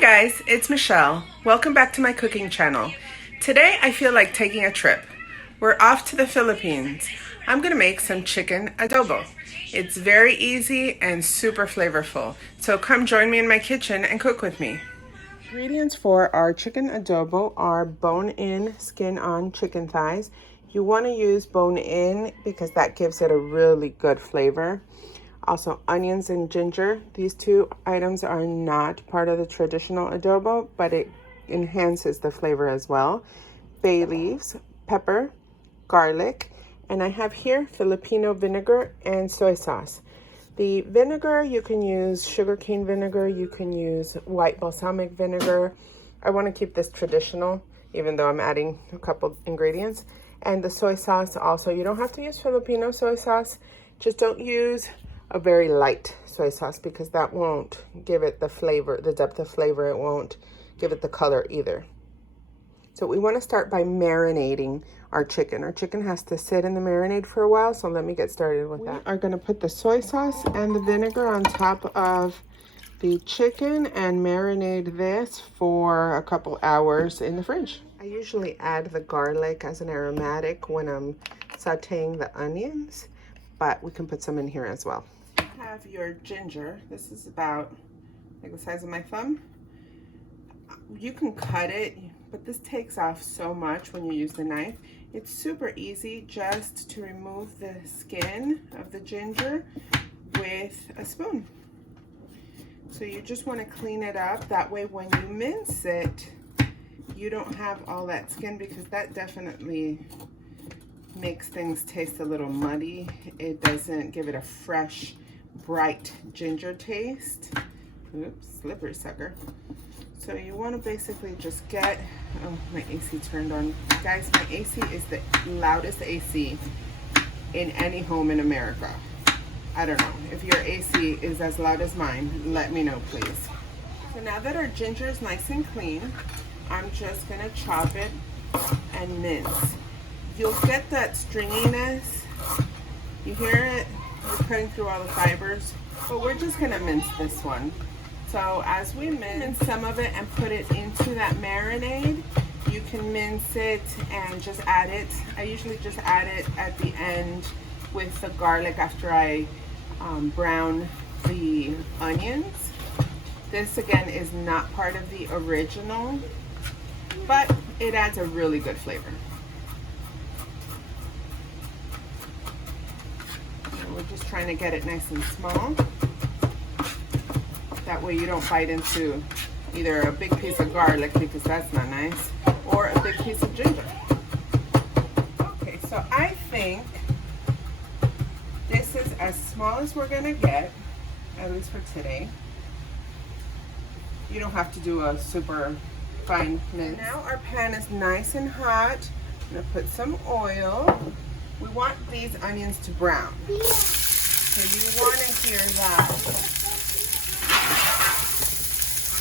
Hi guys, it's Michelle. Welcome back to my cooking channel. Today I feel like taking a trip. We're off to the Philippines. I'm gonna make some chicken adobo. It's very easy and super flavorful. So come join me in my kitchen and cook with me. Ingredients for our chicken adobo are bone-in, skin-on chicken thighs. You want to use bone-in because that gives it a really good flavor. Also, onions and ginger. These two items are not part of the traditional adobo, but it enhances the flavor as well. Bay leaves, pepper, garlic, and I have here Filipino vinegar and soy sauce. The vinegar, you can use sugarcane vinegar, you can use white balsamic vinegar. I want to keep this traditional, even though I'm adding a couple ingredients. And the soy sauce also, you don't have to use Filipino soy sauce, just don't use a very light soy sauce because that won't give it the flavor, the depth of flavor. It won't give it the color either. So we want to start by marinating our chicken. Our chicken has to sit in the marinade for a while, so let me get started with that. We are going to put the soy sauce and the vinegar on top of the chicken and marinate this for a couple hours in the fridge. I usually add the garlic as an aromatic when I'm sauteing the onions, but we can put some in here as well. Have your ginger. This is about like the size of my thumb. You can cut it, but this takes off so much when you use the knife. It's super easy just to remove the skin of the ginger with a spoon. So you just want to clean it up. That way when you mince it, you don't have all that skin because that definitely makes things taste a little muddy. It doesn't give it a fresh, bright ginger taste. Oops, slippery sucker. So you want to basically just get, oh, my AC turned on. Guys, my AC is the loudest AC in any home in America. I don't know. If your AC is as loud as mine, let me know, please. So now that our ginger is nice and clean, I'm just going to chop it and mince. You'll get that stringiness. You hear it? You're cutting through all the fibers. But we're just going to mince this one. So as we mince some of it and put it into that marinade, you can mince it and just add it. I usually just add it at the end with the garlic after I brown the onions. This again is not part of the original, but it adds a really good flavor. And we're just trying to get it nice and small. That way you don't bite into either a big piece of garlic, because that's not nice, or a big piece of ginger. Okay, so I think this is as small as we're gonna get, at least for today. You don't have to do a super fine mince. Now our pan is nice and hot. I'm gonna put some oil. We want these onions to brown. So you wanna hear that.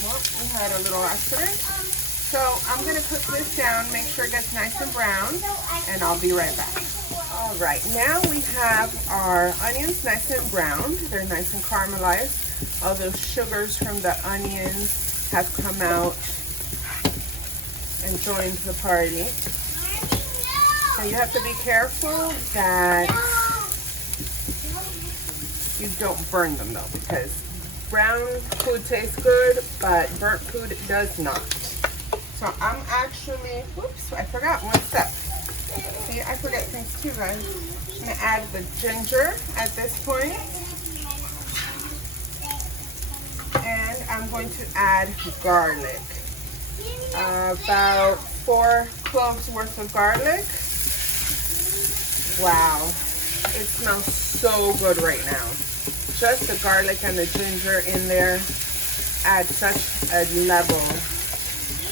Well, we had a little accident. So I'm gonna cook this down, make sure it gets nice and brown, and I'll be right back. All right, now we have our onions nice and brown. They're nice and caramelized. All those sugars from the onions have come out and joined the party. So you have to be careful that you don't burn them though, because brown food tastes good, but burnt food does not. So I'm actually, whoops, I forgot one step. See, I forget things too, guys. I'm gonna add the ginger at this point. And I'm going to add garlic. About 4 cloves worth of garlic. Wow, it smells so good right now. Just the garlic and the ginger in there add such a level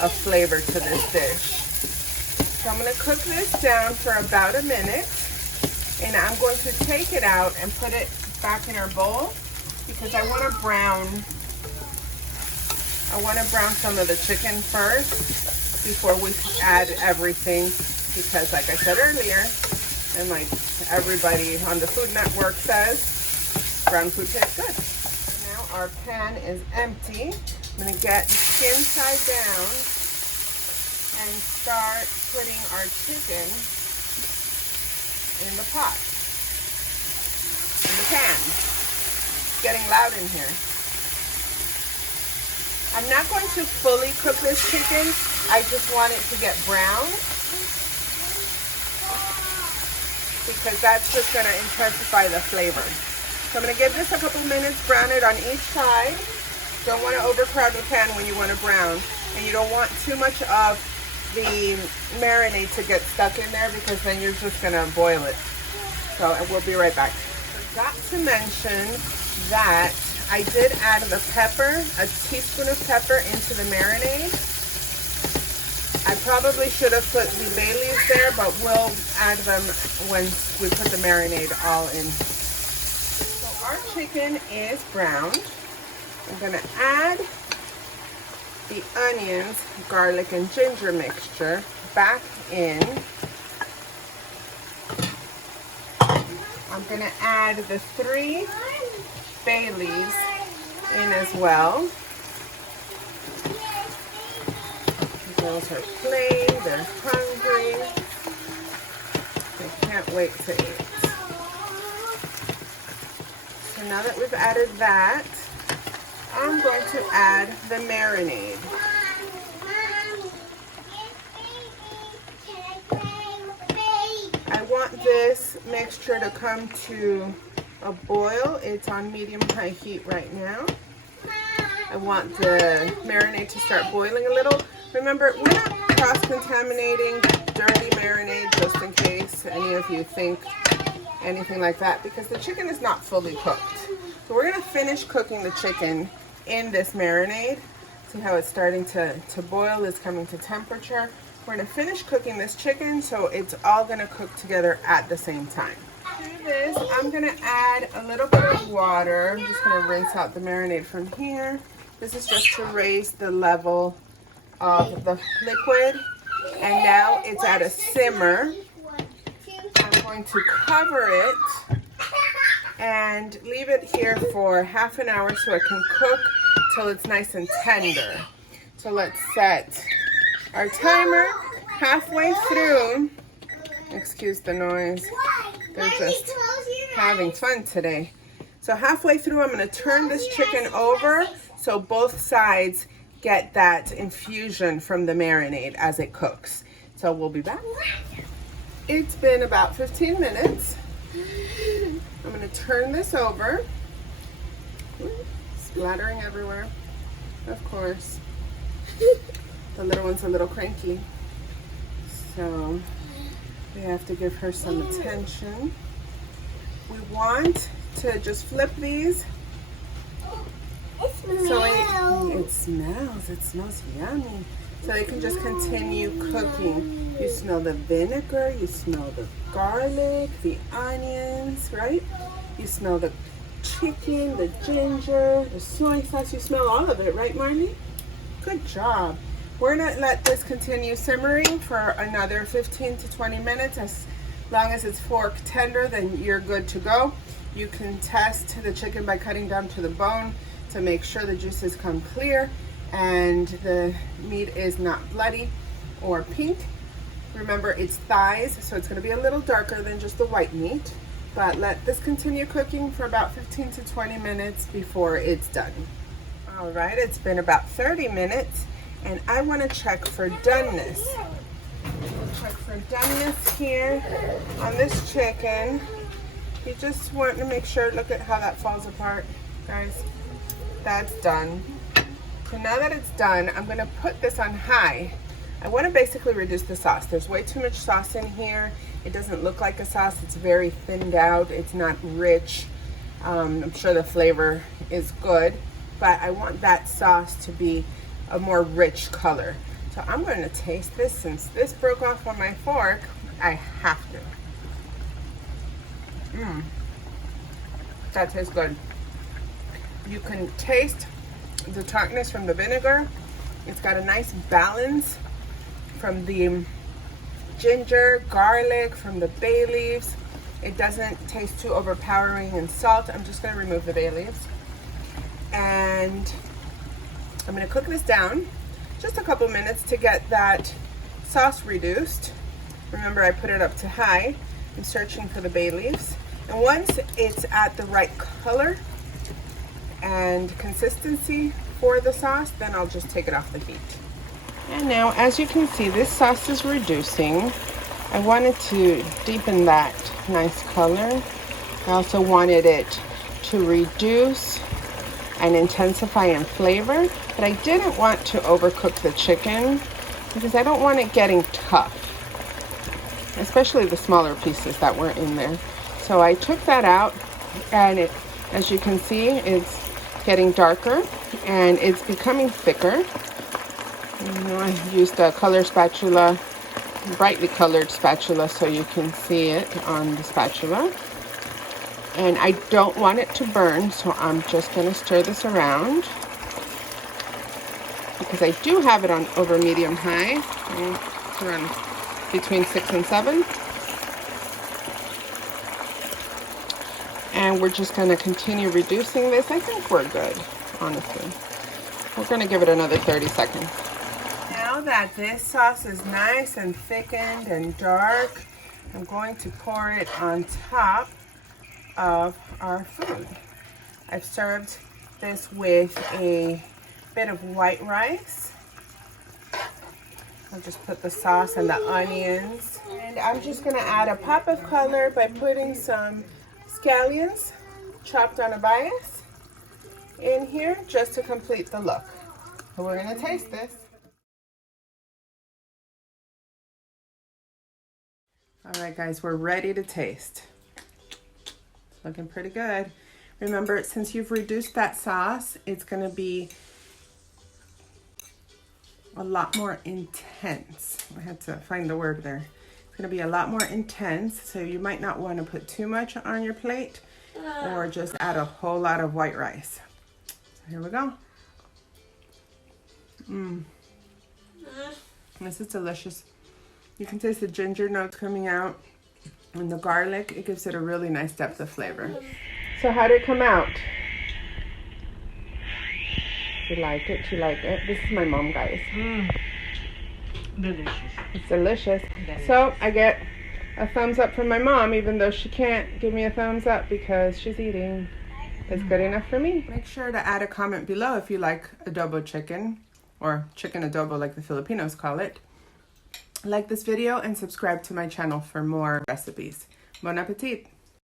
of flavor to this dish. So I'm going to cook this down for about a minute, and I'm going to take it out and put it back in our bowl because I want to brown some of the chicken first before we add everything, because like I said earlier, and like everybody on the Food Network says, brown food tastes good. Now our pan is empty. I'm gonna get the skin side down and start putting our chicken in the pot, in the pan. It's getting loud in here. I'm not going to fully cook this chicken. I just want it to get brown because that's just going to intensify the flavor. So I'm going to give this a couple minutes, brown it on each side. Don't want to overcrowd the pan when you want to brown, and you don't want too much of the marinade to get stuck in there because then you're just going to boil it. So we'll be right back. Forgot to mention that I did add the pepper, a teaspoon of pepper into the marinade. I probably should have put the bay leaves there, but we'll add them when we put the marinade all in. So our chicken is browned. I'm gonna add the onions, garlic, and ginger mixture back in. I'm gonna add the 3 bay leaves in as well. The girls are playing, they're hungry. They can't wait to eat. So now that we've added that, I'm going to add the marinade. I want this mixture to come to a boil. It's on medium-high heat right now. I want the marinade to start boiling a little. Remember, we're not cross-contaminating dirty marinade just in case any of you think anything like that, because the chicken is not fully cooked. So we're going to finish cooking the chicken in this marinade. See how it's starting to boil, it's coming to temperature. We're going to finish cooking this chicken so it's all going to cook together at the same time. To this, I'm going to add a little bit of water. I'm just going to rinse out the marinade from here. This is just to raise the level of the liquid. And now it's at a simmer. I'm going to cover it and leave it here for half an hour so it can cook till it's nice and tender. So let's set our timer. Halfway through, excuse the noise, they're just having fun today. So halfway through, I'm going to turn this chicken over so both sides get that infusion from the marinade as it cooks. So we'll be back. It's been about 15 minutes. I'm going to turn this over. Splattering everywhere, of course. The little one's a little cranky, so we have to give her some attention. We want to just flip these. So it smells yummy. So they can just continue cooking. You smell the vinegar, you smell the garlic, the onions, right? You smell the chicken, the ginger, the soy sauce. You smell all of it, right, Marnie? Good job. We're gonna let this continue simmering for another 15 to 20 minutes. As long as it's fork tender, then you're good to go. You can test the chicken by cutting down to the bone to make sure the juices come clear and the meat is not bloody or pink. Remember, it's thighs, so it's gonna be a little darker than just the white meat. But let this continue cooking for about 15 to 20 minutes before it's done. All right, it's been about 30 minutes, and I want to check for doneness. Check for doneness here on this chicken. You just want to make sure, look at how that falls apart, guys. That's done. So now that it's done, I'm going to put this on high. I want to basically reduce the sauce. There's way too much sauce in here. It doesn't look like a sauce. It's very thinned out. It's not rich. I'm sure the flavor is good, but I want that sauce to be a more rich color. So I'm going to taste this. Since this broke off on my fork, I have to. That tastes good. You can taste the tartness from the vinegar. It's got a nice balance from the ginger, garlic, from the bay leaves. It doesn't taste too overpowering in salt. I'm just going to remove the bay leaves. And I'm going to cook this down just a couple minutes to get that sauce reduced. Remember, I put it up to high. I'm searching for the bay leaves. And once it's at the right color and consistency for the sauce, then I'll just take it off the heat. And now, as you can see, this sauce is reducing. I wanted to deepen that nice color. I also wanted it to reduce and intensify in flavor, but I didn't want to overcook the chicken because I don't want it getting tough, especially the smaller pieces that were in there. So I took that out, and it, as you can see, it's getting darker and it's becoming thicker. I used a color spatula, brightly colored spatula, so you can see it on the spatula. And I don't want it to burn, so I'm just going to stir this around because I do have it on over medium high. It's around between 6 and 7. And we're just going to continue reducing this. I think we're good, honestly. We're going to give it another 30 seconds. Now that this sauce is nice and thickened and dark, I'm going to pour it on top of our food. I've served this with a bit of white rice. I'll just put the sauce and the onions. And I'm just going to add a pop of color by putting some scallions chopped on a bias in here just to complete the look. So we're going to taste this. All right, guys, we're ready to taste. It's looking pretty good. Remember, since you've reduced that sauce, it's going to be a lot more intense. I had to find the word there. It's going to be a lot more intense, so you might not want to put too much on your plate or just add a whole lot of white rice. So here we go. This is delicious. You can taste the ginger notes coming out and the garlic. It gives it a really nice depth of flavor. So how did it come out? You like it? You like it? This is my mom, guys. Delicious. It's delicious. So I get a thumbs up from my mom, even though she can't give me a thumbs up because she's eating. It's good enough for me. Make sure to add a comment below if you like adobo chicken, or chicken adobo like the Filipinos call it. Like this video and subscribe to my channel for more recipes. Bon appetit!